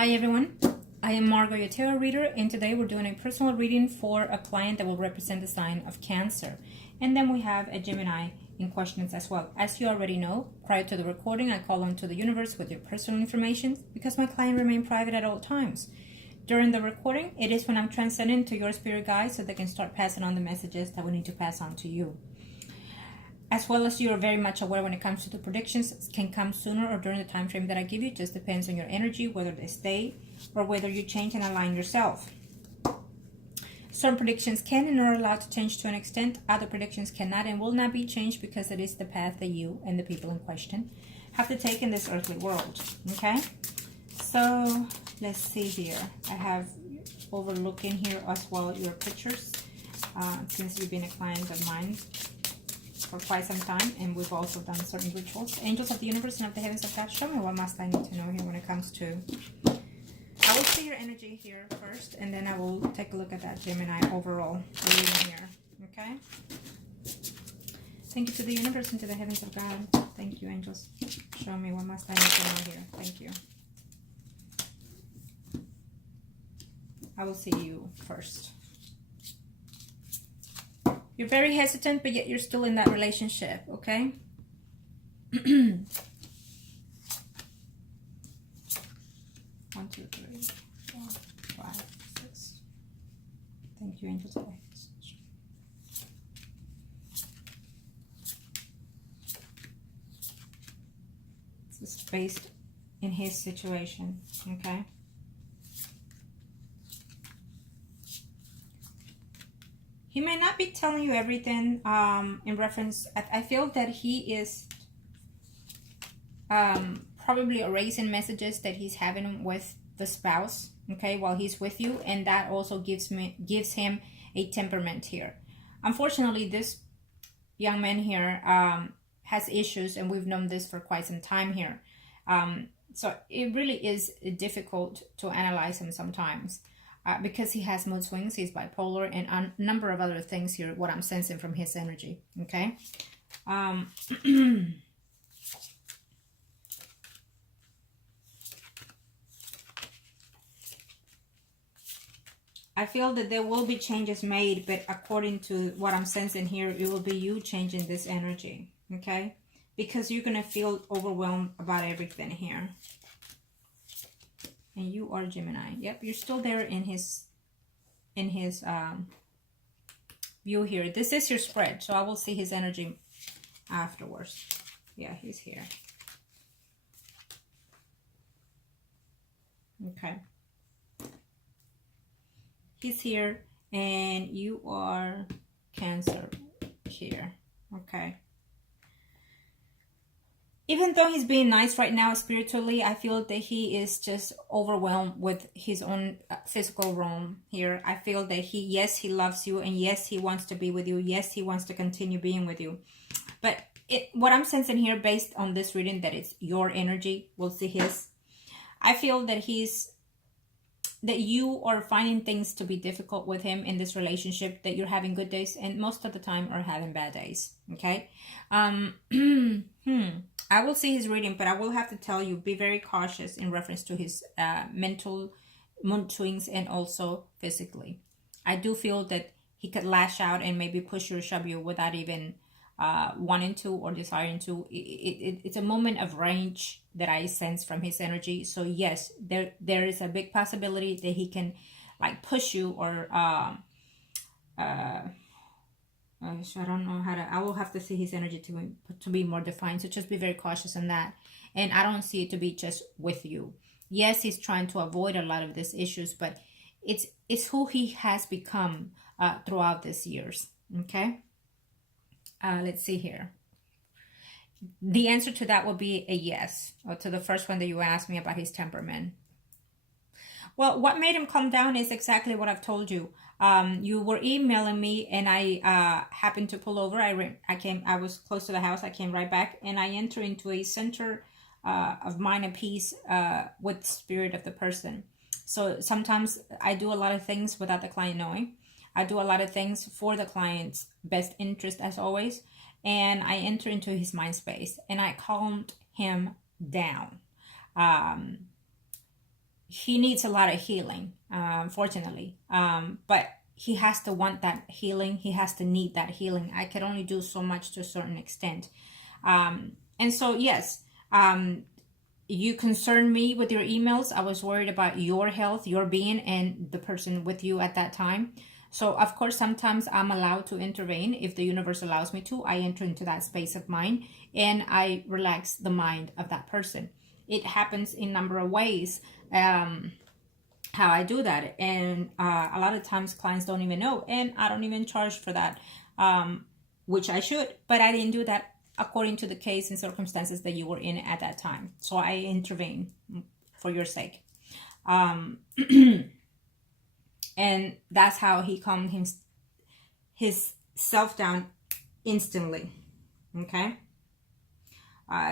Hi everyone, I am Margourtarotreader, and today we're doing a personal reading for a client that will represent the sign of Cancer. And then we have a Gemini in questions as well. As you already know, prior to the recording, I call on to the universe with your personal information because my client remains private at all times. During the recording, it is when I'm transcending to your spirit guides so they can start passing on the messages that we need to pass on to you. As well as you are very much aware when it comes to the predictions, can come sooner or during the time frame that I give you. Just depends on your energy, whether they stay or whether you change and align yourself. Some predictions can and are allowed to change to an extent. Other predictions cannot and will not be changed because it is the path that you and the people in question have to take in this earthly world. Okay? So, let's see here. I have overlooking here as well your pictures. Since you've been a client of mine for quite some time, and we've also done certain rituals. Angels of the universe and of the heavens of God, show me what must I need to know here when it comes to... I will see your energy here first, and then I will take a look at that Gemini overall reading here. Okay? Thank you to the universe and to the heavens of God. Thank you, angels. Show me what must I need to know here. Thank you. I will see you first. You're very hesitant, but yet you're still in that relationship, okay? 1, 2, 3, 4, 5, 6. Thank you, angels. This is based in his situation, okay? He may not be telling you everything in reference. I feel that he is probably erasing messages that he's having with the spouse, okay, while he's with you, and that also gives him a temperament here. Unfortunately, this young man here has issues, and we've known this for quite some time here. So it really is difficult to analyze him sometimes. Because he has mood swings, he's bipolar, and a number of other things here, what I'm sensing from his energy, okay? I feel that there will be changes made, but according to what I'm sensing here, it will be you changing this energy, okay? Because you're going to feel overwhelmed about everything here. And you are Gemini. Yep, you're still there in his view here. This is your spread, so I will see his energy afterwards. Yeah, he's here. Okay. He's here, and you are Cancer here. Okay. Even though he's being nice right now spiritually, I feel that he is just overwhelmed with his own physical realm here. I feel that yes, he loves you, and yes, he wants to be with you. Yes, he wants to continue being with you. But what I'm sensing here, based on this reading, that it's your energy, we'll see his. I feel that you are finding things to be difficult with him in this relationship, that you're having good days, and most of the time are having bad days. Okay. I will see his reading, but I will have to tell you, be very cautious in reference to his mental mood swings and also physically. I do feel that he could lash out and maybe push you or shove you without even wanting to or desiring to. It's a moment of rage that I sense from his energy. So yes, there is a big possibility that he can like push you or so I don't know how to, I will have to see his energy to be more defined. So just be very cautious on that. And I don't see it to be just with you. Yes, he's trying to avoid a lot of these issues, but it's who he has become throughout these years. Okay. Let's see here. The answer to that would be a yes, or to the first one that you asked me about his temperament. Well, what made him calm down is exactly what I've told you. You were emailing me, and I happened to pull over. I was close to the house. I came right back, and I enter into a center of mind and peace with the spirit of the person. So sometimes I do a lot of things without the client knowing. I do a lot of things for the client's best interest, as always. And I enter into his mind space, and I calmed him down. he needs a lot of healing, unfortunately. But he has to want that healing. He has to need that healing. I can only do so much to a certain extent. And so, yes, you concerned me with your emails. I was worried about your health, your being, and the person with you at that time. So, of course, sometimes I'm allowed to intervene. If the universe allows me to, I enter into that space of mind and I relax the mind of that person. It happens in a number of ways. How I do that, and a lot of times clients don't even know, and I don't even charge for that, which I should, but I didn't do that according to the case and circumstances that you were in at that time. So I intervene for your sake. And that's how he calmed his self down instantly. Okay.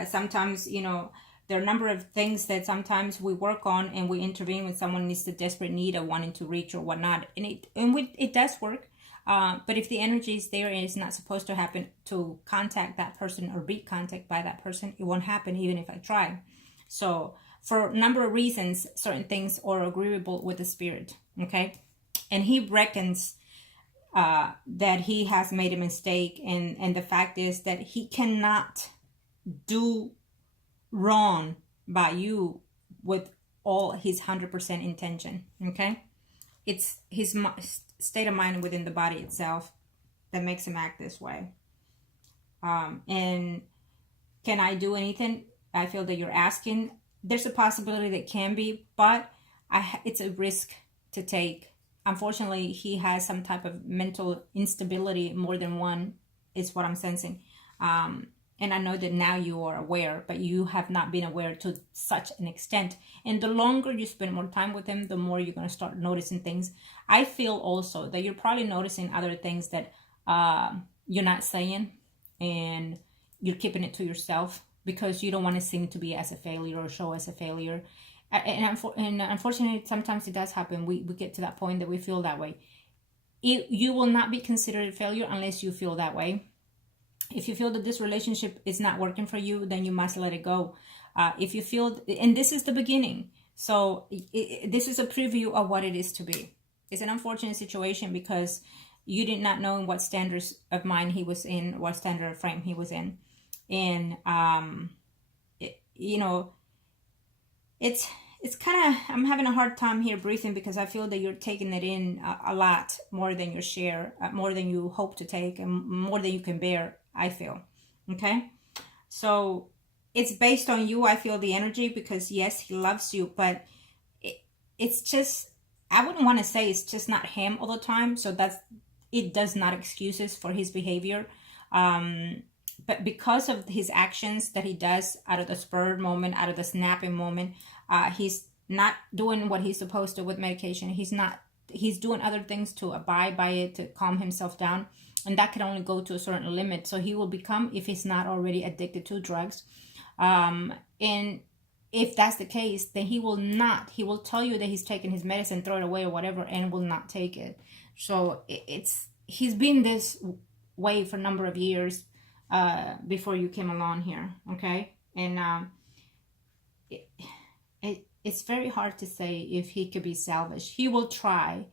Sometimes, you know, there are a number of things that sometimes we work on and we intervene when someone needs the desperate need of wanting to reach or whatnot. And it does work. But if the energy is there and it's not supposed to happen to contact that person or be contacted by that person, it won't happen even if I try. So for a number of reasons, certain things are agreeable with the spirit. Okay. And he reckons that he has made a mistake. And the fact is that he cannot do wrong by you with all his 100% intention. Okay. It's his state of mind within the body itself that makes him act this way. And can I do anything? I feel that you're asking. There's a possibility that can be, but it's a risk to take. Unfortunately, he has some type of mental instability, more than one, is what I'm sensing. And I know that now you are aware, but you have not been aware to such an extent. And the longer you spend more time with him, the more you're going to start noticing things. I feel also that you're probably noticing other things that you're not saying, and you're keeping it to yourself because you don't want to seem to be as a failure or show as a failure. And unfortunately, sometimes it does happen. We get to that point that we feel that way. You will not be considered a failure unless you feel that way. If you feel that this relationship is not working for you, then you must let it go. If you feel, and this is the beginning, so this is a preview of what it is to be. It's an unfortunate situation because you did not know what standards of mind he was in, what standard of frame he was in. And, you know, it's kind of, I'm having a hard time here breathing because I feel that you're taking it in a lot more than your share, more than you hope to take, and more than you can bear, I feel. Okay. So it's based on you. I feel the energy because yes, he loves you, but it's just, I wouldn't want to say it's just not him all the time. So it does not excuses for his behavior. But because of his actions that he does out of the spur moment, out of the snapping moment, he's not doing what he's supposed to with medication. He's doing other things to abide by it, to calm himself down. And that can only go to a certain limit. So he will become, if he's not already addicted to drugs. And if that's the case, then he will tell you that he's taking his medicine, throw it away or whatever, and will not take it. So he's been this way for a number of years before you came along here. Okay. And it's very hard to say if he could be salvaged. He will try.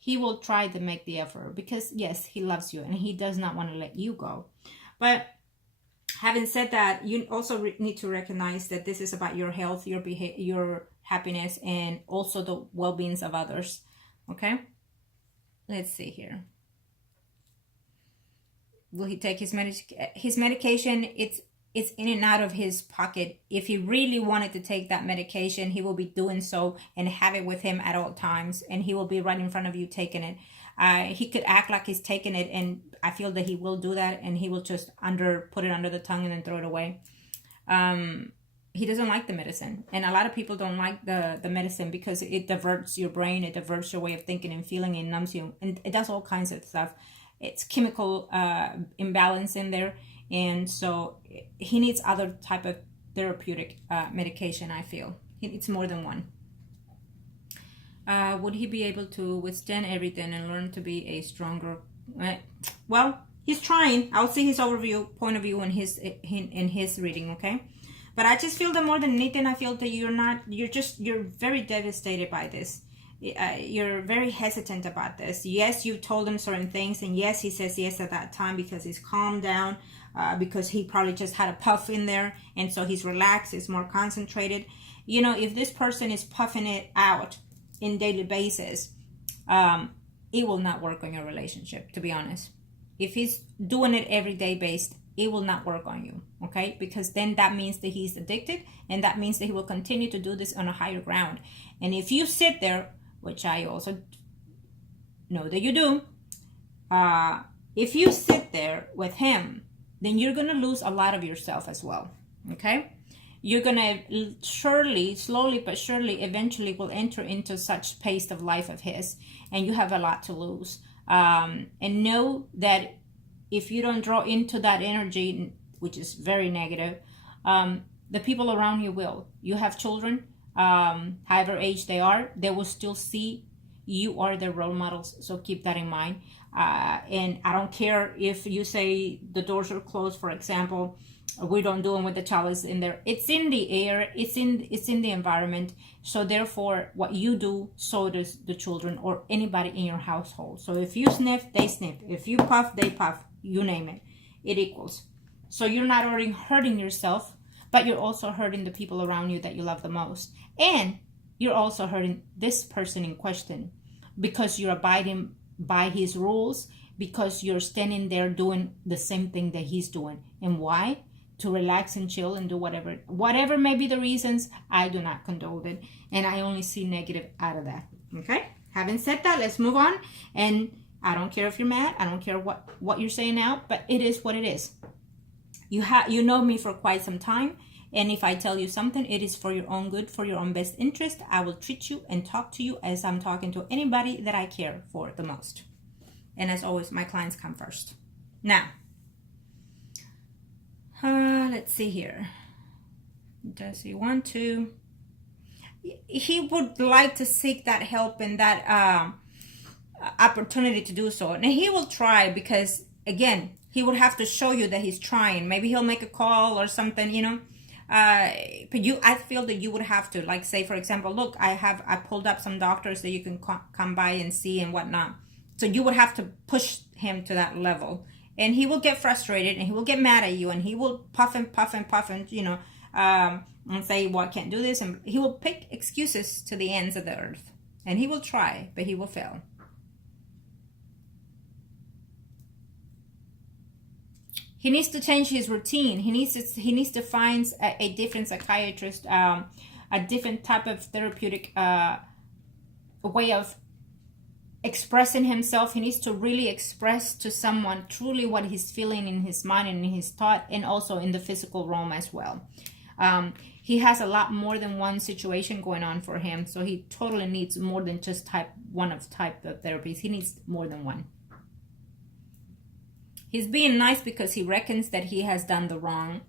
He will try to make the effort because yes, he loves you and he does not want to let you go. But having said that, you also need to recognize that this is about your health, your behavior, your happiness, and also the well-beings of others. Okay. Let's see here. Will he take his medication? It's in and out of his pocket. If he really wanted to take that medication, he will be doing so and have it with him at all times. And he will be right in front of you taking it. He could act like he's taking it, and I feel that he will do that, and he will just put it under the tongue and then throw it away. He doesn't like the medicine. And a lot of people don't like the medicine because it diverts your brain, it diverts your way of thinking and feeling, it numbs you, and it does all kinds of stuff. It's chemical imbalance in there. And so he needs other type of therapeutic medication, I feel. He needs more than one. Would he be able to withstand everything and learn to be a stronger... well, he's trying. I'll see his overview, point of view in his reading, okay? But I just feel that more than anything, I feel that you're very devastated by this. You're very hesitant about this. Yes, you told him certain things, and yes, he says yes at that time because he's calmed down, because he probably just had a puff in there, and so he's relaxed, he's more concentrated. You know, if this person is puffing it out in daily basis, it will not work on your relationship, to be honest. If he's doing it every day based, it will not work on you, okay? Because then that means that he's addicted, and that means that he will continue to do this on a higher ground. And if you sit there, which I also know that you do, if you sit there with him, then you're going to lose a lot of yourself as well, okay? You're going to surely, slowly but surely, eventually will enter into such pace of life of his, and you have a lot to lose. And know that if you don't draw into that energy, which is very negative, the people around you will. You have children, however age they are, they will still see you are their role models. So keep that in mind. And I don't care if you say the doors are closed, for example, we don't do them with the child is in there. It's in the air, it's in the environment. So therefore, what you do, so does the children or anybody in your household. So if you sniff, they sniff. If you puff, they puff. You name it. It equals. So you're not only hurting yourself, but you're also hurting the people around you that you love the most. And you're also hurting this person in question, because you're abiding by his rules, because you're standing there doing the same thing that he's doing. And why? To relax and chill and do whatever may be the reasons. I do not condone it, and I only see negative out of that. Okay, having said that, let's move on. And I don't care if you're mad, I don't care what you're saying now, but it is what it is. You know me for quite some time, and if I tell you something, it is for your own good, for your own best interest. I will treat you and talk to you as I'm talking to anybody that I care for the most. And as always, my clients come first. Now, let's see here. Does he want to? He would like to seek that help and that opportunity to do so. And he will try, because, again, he would have to show you that he's trying. Maybe he'll make a call or something, you know. But I feel that you would have to, like, say, for example, look, I pulled up some doctors that you can come by and see and whatnot. So you would have to push him to that level. And he will get frustrated, and he will get mad at you, and he will puff and puff and puff and, you know, and say, well, I can't do this. And he will pick excuses to the ends of the earth. And he will try, but he will fail. He needs to change his routine. He needs to find a different psychiatrist, a different type of therapeutic way of expressing himself. He needs to really express to someone truly what he's feeling in his mind and in his thought, and also in the physical realm as well. He has a lot more than one situation going on for him, so he totally needs more than just type of therapies. He needs more than one. He's being nice because he reckons that he has done the wrong,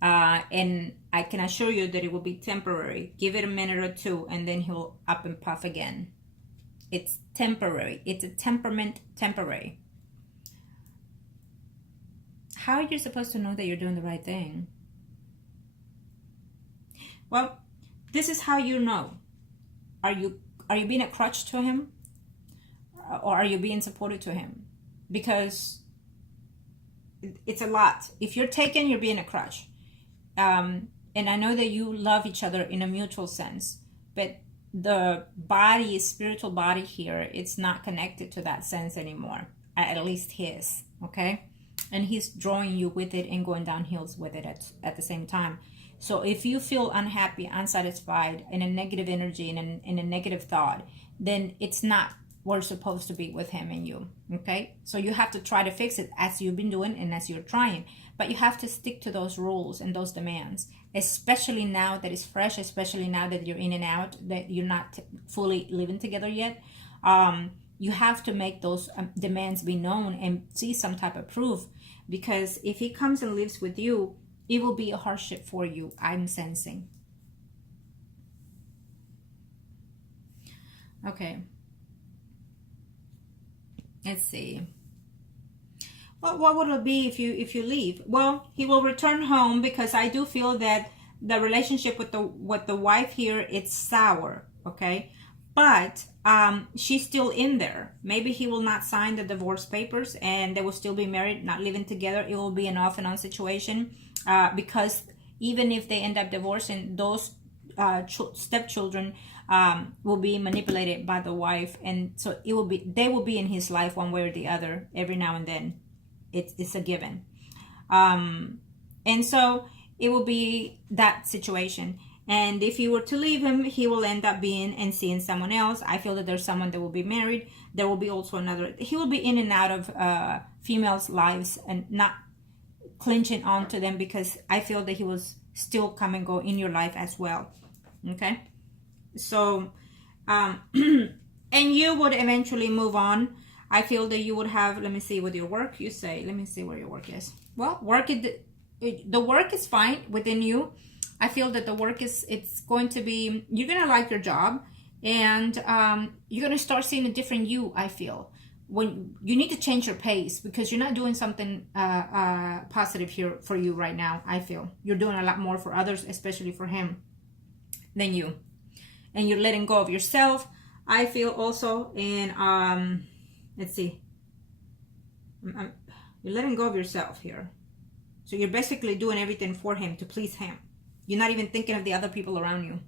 and I can assure you that it will be temporary. Give it a minute or two, and then he'll up and puff again. It's temporary. It's a temperament, temporary. How are you supposed to know that you're doing the right thing? Well, this is how you know. Are you being a crutch to him, or are you being supportive to him? Because it's a lot. If you're taken, you're being a crutch. And I know that you love each other in a mutual sense, but the body, spiritual body here, it's not connected to that sense anymore. At least his, okay? And he's drawing you with it and going downhill with it at the same time. So if you feel unhappy, unsatisfied, in a negative energy, in a negative thought, then it's not we're supposed to be with him and you, okay? So you have to try to fix it as you've been doing and as you're trying. But you have to stick to those rules and those demands, especially now that it's fresh, especially now that you're in and out, that you're not fully living together yet. You have to make those demands be known and see some type of proof, because if he comes and lives with you, it will be a hardship for you, I'm sensing. Okay. Let's see. Well, what would it be if you leave? Well, he will return home, because I do feel that the relationship with the wife here, it's sour, okay? But she's still in there. Maybe he will not sign the divorce papers and they will still be married, not living together. It will be an off and on situation, because even if they end up divorcing, those stepchildren will be manipulated by the wife, and so they will be in his life one way or the other every now and then. It's a given. And so it will be that situation. And if you were to leave him, he will end up being and seeing someone else. I feel that there's someone that will be married. There will be also another. He will be in and out of females' lives and not clinching onto them, because I feel that he was still come and go in your life as well. Okay? So, and you would eventually move on. I feel that you would have, let me see, with your work, you say, let me see where your work is. Well, the work is fine within you. I feel that the work it's going to be, you're going to like your job, and you're going to start seeing a different you, I feel. When you need to change your pace, because you're not doing something positive here for you right now, I feel. You're doing a lot more for others, especially for him, than you. And you're letting go of yourself, I feel also. And let's see. You're letting go of yourself here. So you're basically doing everything for him to please him. You're not even thinking of the other people around you.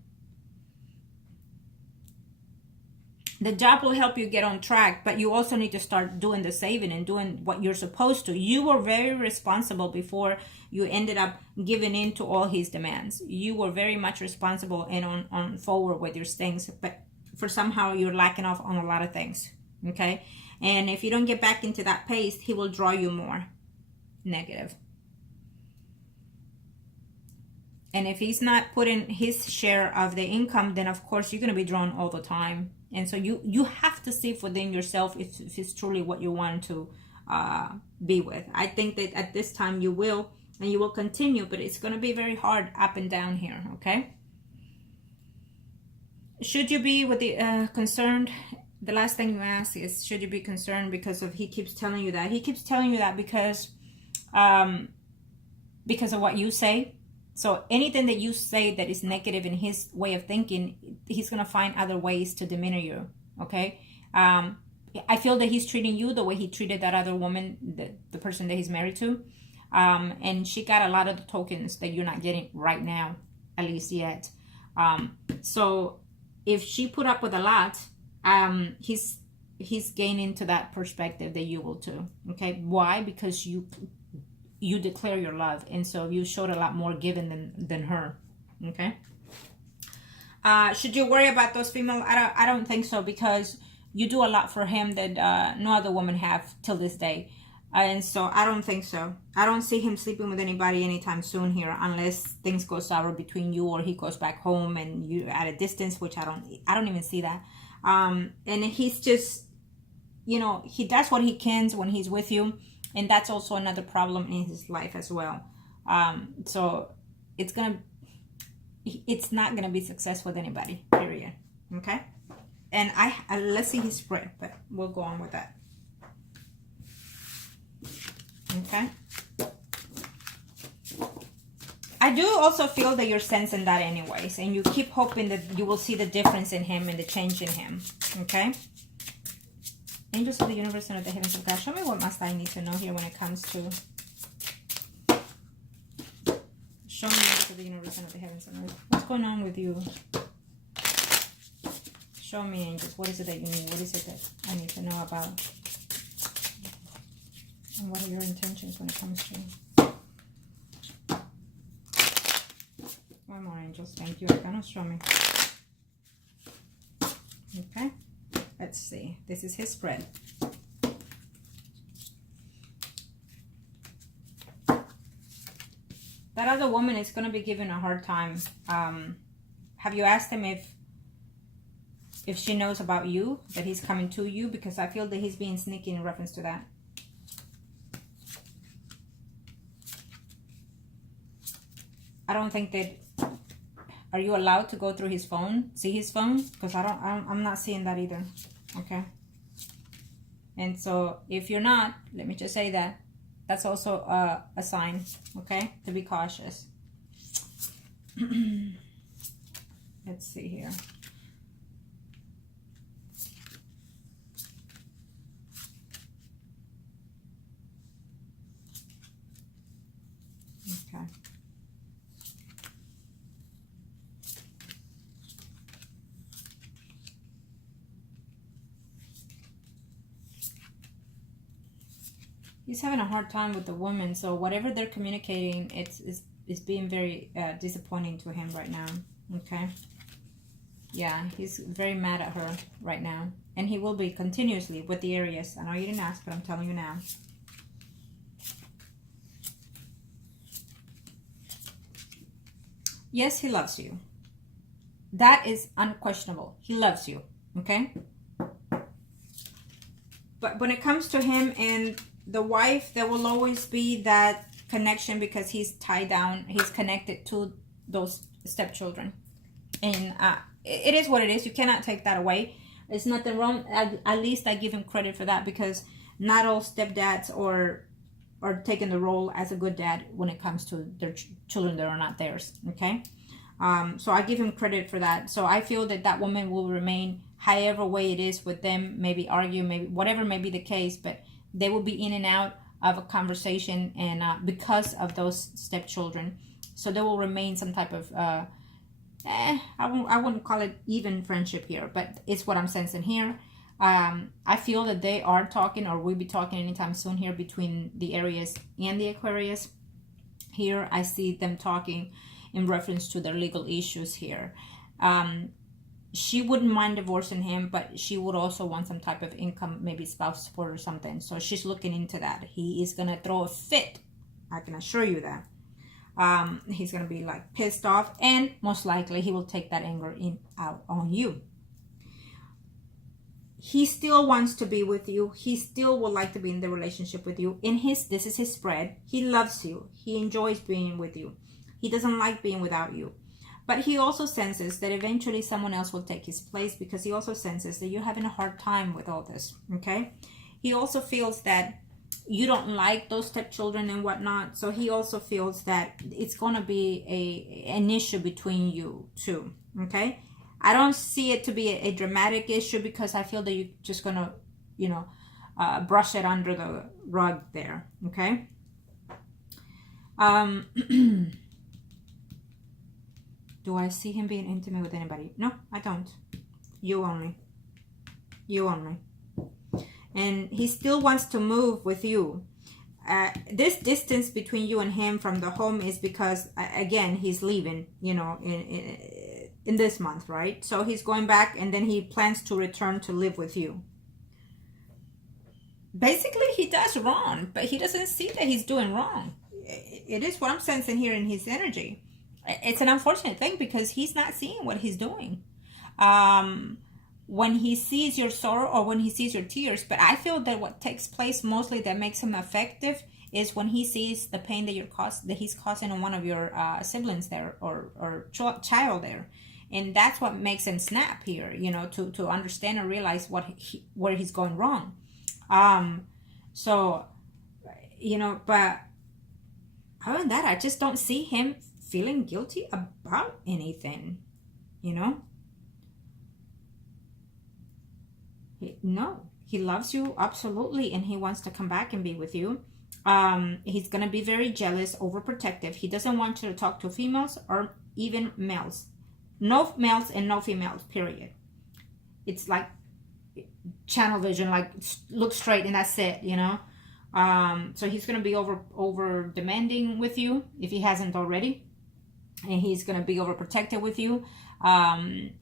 The job will help you get on track, but you also need to start doing the saving and doing what you're supposed to. You were very responsible before you ended up giving in to all his demands. You were very much responsible and on forward with your things, but for somehow you're lacking off on a lot of things, okay? And if you don't get back into that pace, he will draw you more negative. And if he's not putting his share of the income, then of course you're going to be drawn all the time. And so you have to see within yourself if it's truly what you want to be with. I think that at this time you will, and you will continue, but it's going to be very hard up and down here, okay? Should you be with the concerned? The last thing you ask is, should you be concerned because of, he keeps telling you that. He keeps telling you that because of what you say. So anything that you say that is negative in his way of thinking, he's going to find other ways to demeanor you, okay? I feel that he's treating you the way he treated that other woman, the person that he's married to. And she got a lot of the tokens that you're not getting right now, at least yet. So if she put up with a lot, he's gaining to that perspective that you will too, okay? Why? Because you declare your love, and so you showed a lot more giving than her, okay? Should you worry about those female? I don't think so, because you do a lot for him that no other woman have till this day, and so I don't think so. I don't see him sleeping with anybody anytime soon here, unless things go sour between you, or he goes back home and you at a distance, which I don't even see that. And he's just, you know, he does what he can when he's with you. And that's also another problem in his life as well. So it's not gonna be successful with anybody, period. Okay? And let's see his spread, but we'll go on with that. Okay? I do also feel that you're sensing that anyways, and you keep hoping that you will see the difference in him and the change in him. Okay? Angels of the universe and of the heavens of God, show me what must I need to know here when it comes to... Show me angels of the universe and of the heavens and earth. What's going on with you? Show me, angels. What is it that you need? What is it that I need to know about? And what are your intentions when it comes to... One more, angels. Thank you. Arcanos, show me. Okay. Let's see. This is his spread. That other woman is going to be giving a hard time. Have you asked him if she knows about you, that he's coming to you? Because I feel that he's being sneaky in reference to that. I don't think that... Are you allowed to go through his phone? See his phone? Because I'm not seeing that either. Okay. And so if you're not, let me just say that that's also a sign, okay, to be cautious. Let's see here. Okay. He's having a hard time with the woman, so whatever they're communicating, it's being very disappointing to him right now. Okay. Yeah, he's very mad at her right now, and he will be continuously with the Aries. I know you didn't ask, but I'm telling you now. Yes, he loves you. That is unquestionable. He loves you. Okay. But when it comes to him and the wife, there will always be that connection because he's tied down. He's connected to those stepchildren. And it is what it is. You cannot take that away. It's nothing wrong. At least I give him credit for that, because not all stepdads are taking the role as a good dad when it comes to their children that are not theirs. Okay. So I give him credit for that. So I feel that that woman will remain however way it is with them, maybe argue, maybe whatever may be the case, but they will be in and out of a conversation, and because of those stepchildren, so there will remain some type of I wouldn't call it even friendship here, but it's what I'm sensing here. I feel that they are talking, or will be talking anytime soon here, between the Aries and the Aquarius. Here I see them talking in reference to their legal issues here. She wouldn't mind divorcing him, but she would also want some type of income, maybe spouse support or something. So she's looking into that. He is going to throw a fit. I can assure you that. He's going to be like pissed off, and most likely he will take that anger out on you. He still wants to be with you. He still would like to be in the relationship with you. This is his spread. He loves you. He enjoys being with you. He doesn't like being without you. But he also senses that eventually someone else will take his place, because he also senses that you're having a hard time with all this, okay? He also feels that you don't like those stepchildren and whatnot, so he also feels that it's going to be an issue between you two, okay? I don't see it to be a dramatic issue, because I feel that you're just going to, you know, brush it under the rug there, okay? Do I see him being intimate with anybody? No, I don't. You only. You only. And he still wants to move with you. This distance between you and him from the home is because, again, he's leaving, you know, in this month, right? So he's going back, and then he plans to return to live with you. Basically, he does wrong, but he doesn't see that he's doing wrong. It is what I'm sensing here in his energy. It's an unfortunate thing, because he's not seeing what he's doing. When he sees your sorrow, or when he sees your tears, but I feel that what takes place mostly that makes him effective is when he sees the pain that he's causing on one of your siblings there, or child there. And that's what makes him snap here, you know, to understand and realize where he's going wrong. So, you know, but other than that, I just don't see him feeling guilty about anything, you know? No, he loves you absolutely, and he wants to come back and be with you. He's going to be very jealous, overprotective. He doesn't want you to talk to females or even males. No males and no females, period. It's like channel vision, like look straight and that's it, you know? So he's going to be over demanding with you if he hasn't already. And he's going to be overprotective with you.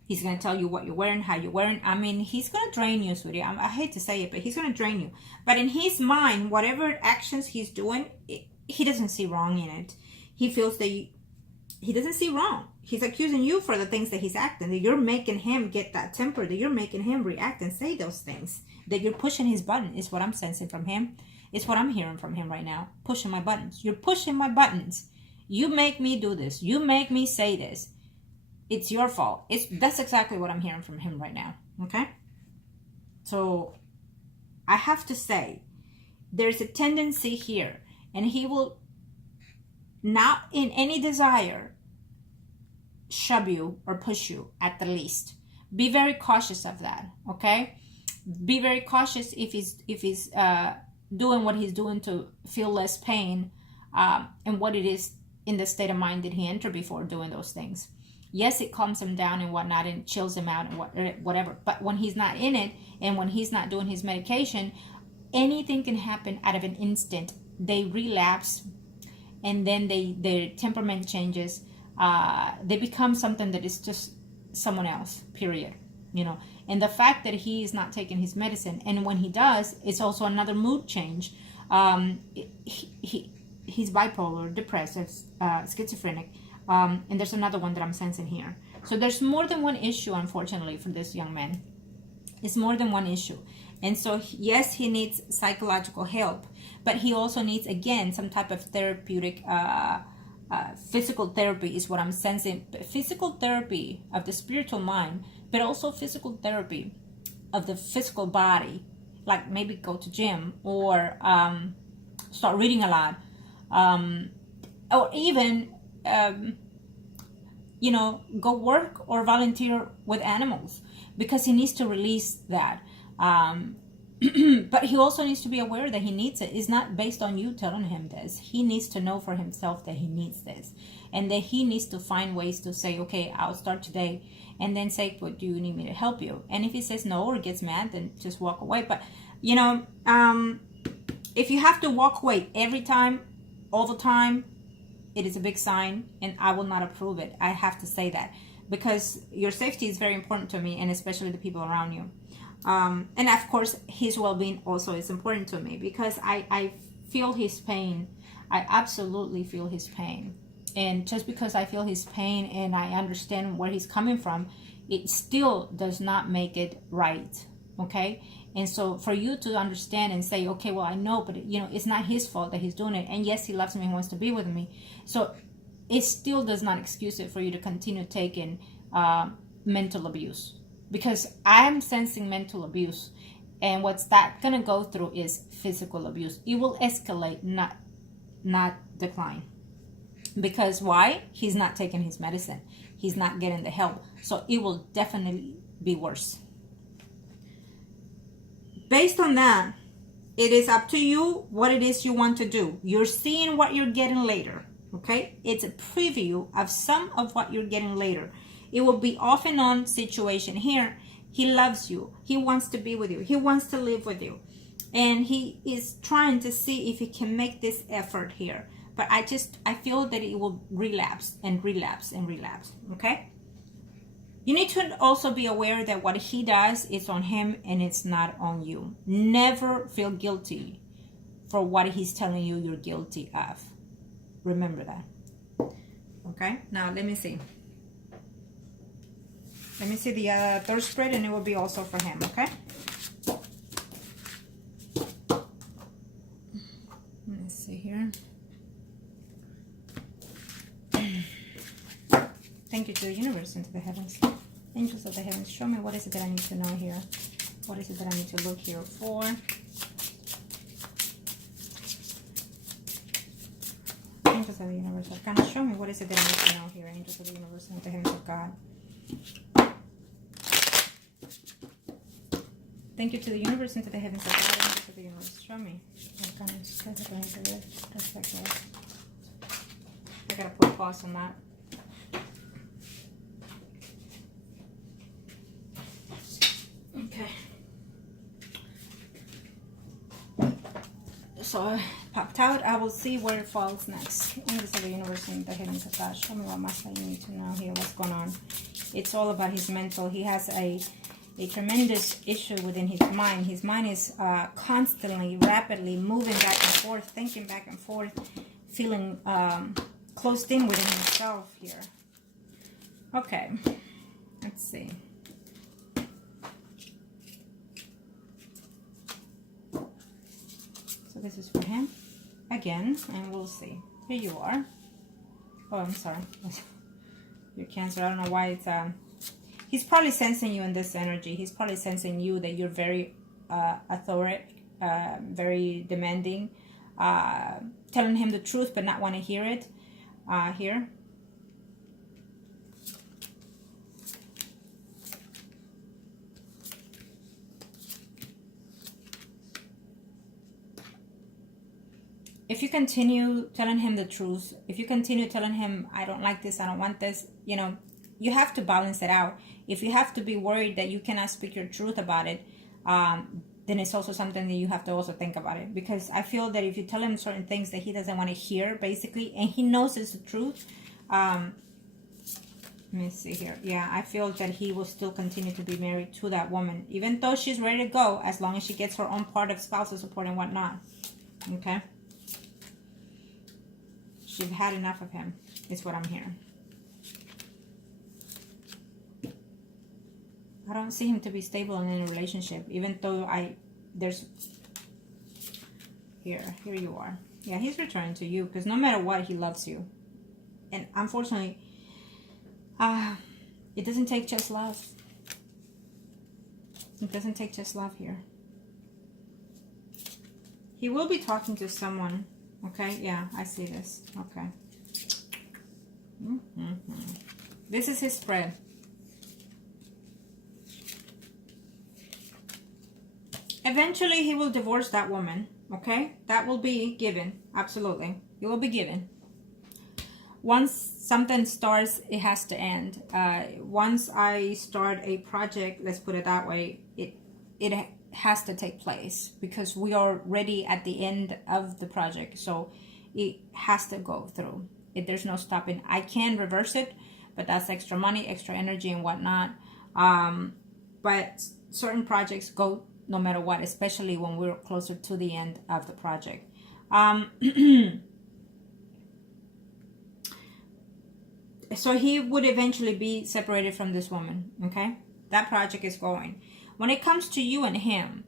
He's going to tell you what you're wearing, how you're wearing. I mean, he's going to drain you, sweetie. I hate to say it, but he's going to drain you. But in his mind, whatever actions he's doing, he doesn't see wrong in it. He feels that he doesn't see wrong. He's accusing you for the things that he's acting. That you're making him get that temper. That you're making him react and say those things. That you're pushing his button is what I'm sensing from him. It's what I'm hearing from him right now. Pushing my buttons. You're pushing my buttons. You make me do this. You make me say this. It's your fault. That's exactly what I'm hearing from him right now. Okay? So, I have to say, there's a tendency here, and he will not in any desire shove you or push you at the least. Be very cautious of that, okay? Be very cautious if he's doing what he's doing to feel less pain, and what it is in the state of mind that he entered before doing those things. Yes, it calms him down and whatnot and chills him out and whatever. But when he's not in it and when he's not doing his medication, anything can happen out of an instant. They relapse, and then their temperament changes. They become something that is just someone else, period. You know, and the fact that he is not taking his medicine, and when he does, it's also another mood change. He's bipolar, depressive, schizophrenic, and there's another one that I'm sensing here. So there's more than one issue, unfortunately, for this young man. It's more than one issue. And so, yes, he needs psychological help, but he also needs, again, some type of therapeutic, physical therapy is what I'm sensing. Physical therapy of the spiritual mind, but also physical therapy of the physical body, like maybe go to gym or start reading a lot, or even go work or volunteer with animals, because he needs to release that. But he also needs to be aware that he needs it. It's not based on you telling him this. He needs to know for himself that he needs this, and that he needs to find ways to say, okay, I'll start today, and then say, what do you need me to help you? And if he says no or gets mad, then just walk away. But if you have to walk away every time, all the time, it is a big sign, and I will not approve it. I have to say that, because your safety is very important to me, and especially the people around you. And of course, his well-being also is important to me, because I feel his pain. I absolutely feel his pain. And just because I feel his pain and I understand where he's coming from, it still does not make it right. Okay? And so for you to understand and say, okay, well, I know, but it's not his fault that he's doing it. And yes, he loves me and wants to be with me. So it still does not excuse it for you to continue taking mental abuse. Because I'm sensing mental abuse, and what's that gonna go through is physical abuse. It will escalate, not decline. Because why? He's not taking his medicine. He's not getting the help. So it will definitely be worse. Based on that, it is up to you what it is you want to do. You're seeing what you're getting later. Okay? It's a preview of some of what you're getting later. It will be off and on situation here. He loves you. He wants to be with you. He wants to live with you. And he is trying to see if he can make this effort here. But I feel that it will relapse and relapse and relapse. Okay? You need to also be aware that what he does is on him and it's not on you. Never feel guilty for what he's telling you you're guilty of. Remember that. Okay? Now, let me see. Let me see the third spread, and it will be also for him, okay? Let's see here. Thank you to the universe and to the heavens. Angels of the heavens, show me what is it that I need to know here. What is it that I need to look here for? Angels of the universe, kind of show me what is it that I need to know here. Angels of the universe and the heavens of God. Thank you to the universe and to the heavens of God. Angels of the universe, show me. I gotta put pause on that. Okay. So I popped out. I will see where it falls next. Angels of the universe and the heavens of God, show me what must I need to know here. What's going on? It's all about his mental. He has a tremendous issue within his mind. His mind is constantly, rapidly moving back and forth, thinking back and forth, feeling closed in within himself here. Okay, let's see. So this is for him again, and we'll see. Here you are. Oh, I'm sorry. Your Cancer. I don't know why it's he's probably sensing you in this energy. He's probably sensing you that you're very authoritative, very demanding, telling him the truth but not want to hear it. Here. if you continue telling him the truth, if you continue telling him, I don't like this, I don't want this, you know, you have to balance it out. If you have to be worried that you cannot speak your truth about it, then it's also something that you have to also think about it. Because I feel that if you tell him certain things that he doesn't want to hear, basically, and he knows it's the truth, let me see here. Yeah, I feel that he will still continue to be married to that woman, even though she's ready to go, as long as she gets her own part of spousal support and whatnot. Okay? She's had enough of him, is what I'm hearing. I don't see him to be stable in a relationship, even though here you are. Yeah, he's returning to you, because no matter what, he loves you. And unfortunately, it doesn't take just love. It doesn't take just love here. He will be talking to someone. Okay, yeah, I see this. Okay. This is his spread. Eventually, he will divorce that woman. Okay, that will be given. Absolutely, it will be given. Once something starts, it has to end. Once I start a project, let's put it that way, it has to take place, because we are already at the end of the project, so it has to go through. There's no stopping. I can reverse it, but that's extra money, extra energy, and whatnot. But certain projects go no matter what, especially when we're closer to the end of the project. So he would eventually be separated from this woman. Okay, that project is going. When it comes to you and him,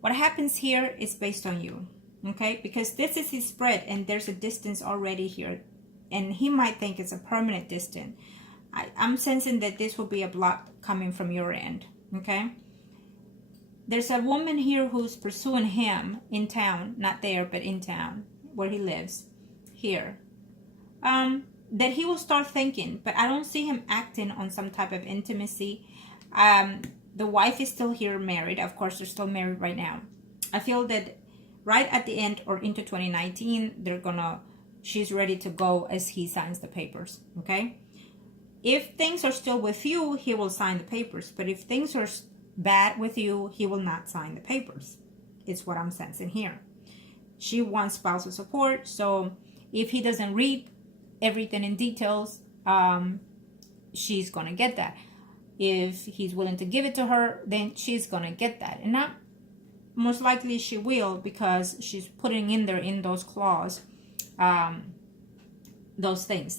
what happens here is based on you. Okay, because this is his spread, and there's a distance already here, and he might think it's a permanent distance. I'm sensing that this will be a block coming from your end. Okay, there's a woman here who's pursuing him in town, not there, but in town where he lives here. That he will start thinking, but I don't see him acting on some type of intimacy. The wife is still here married. Of course, they're still married right now. I feel that right at the end or into 2019, she's ready to go as he signs the papers. Okay, if things are still with you, he will sign the papers. But if things are bad with you, he will not sign the papers. It's what I'm sensing here. She wants spousal support, so if he doesn't read everything in details, she's gonna get that. If he's willing to give it to her, then she's gonna get that. And not most likely she will, because she's putting in there in those clauses those things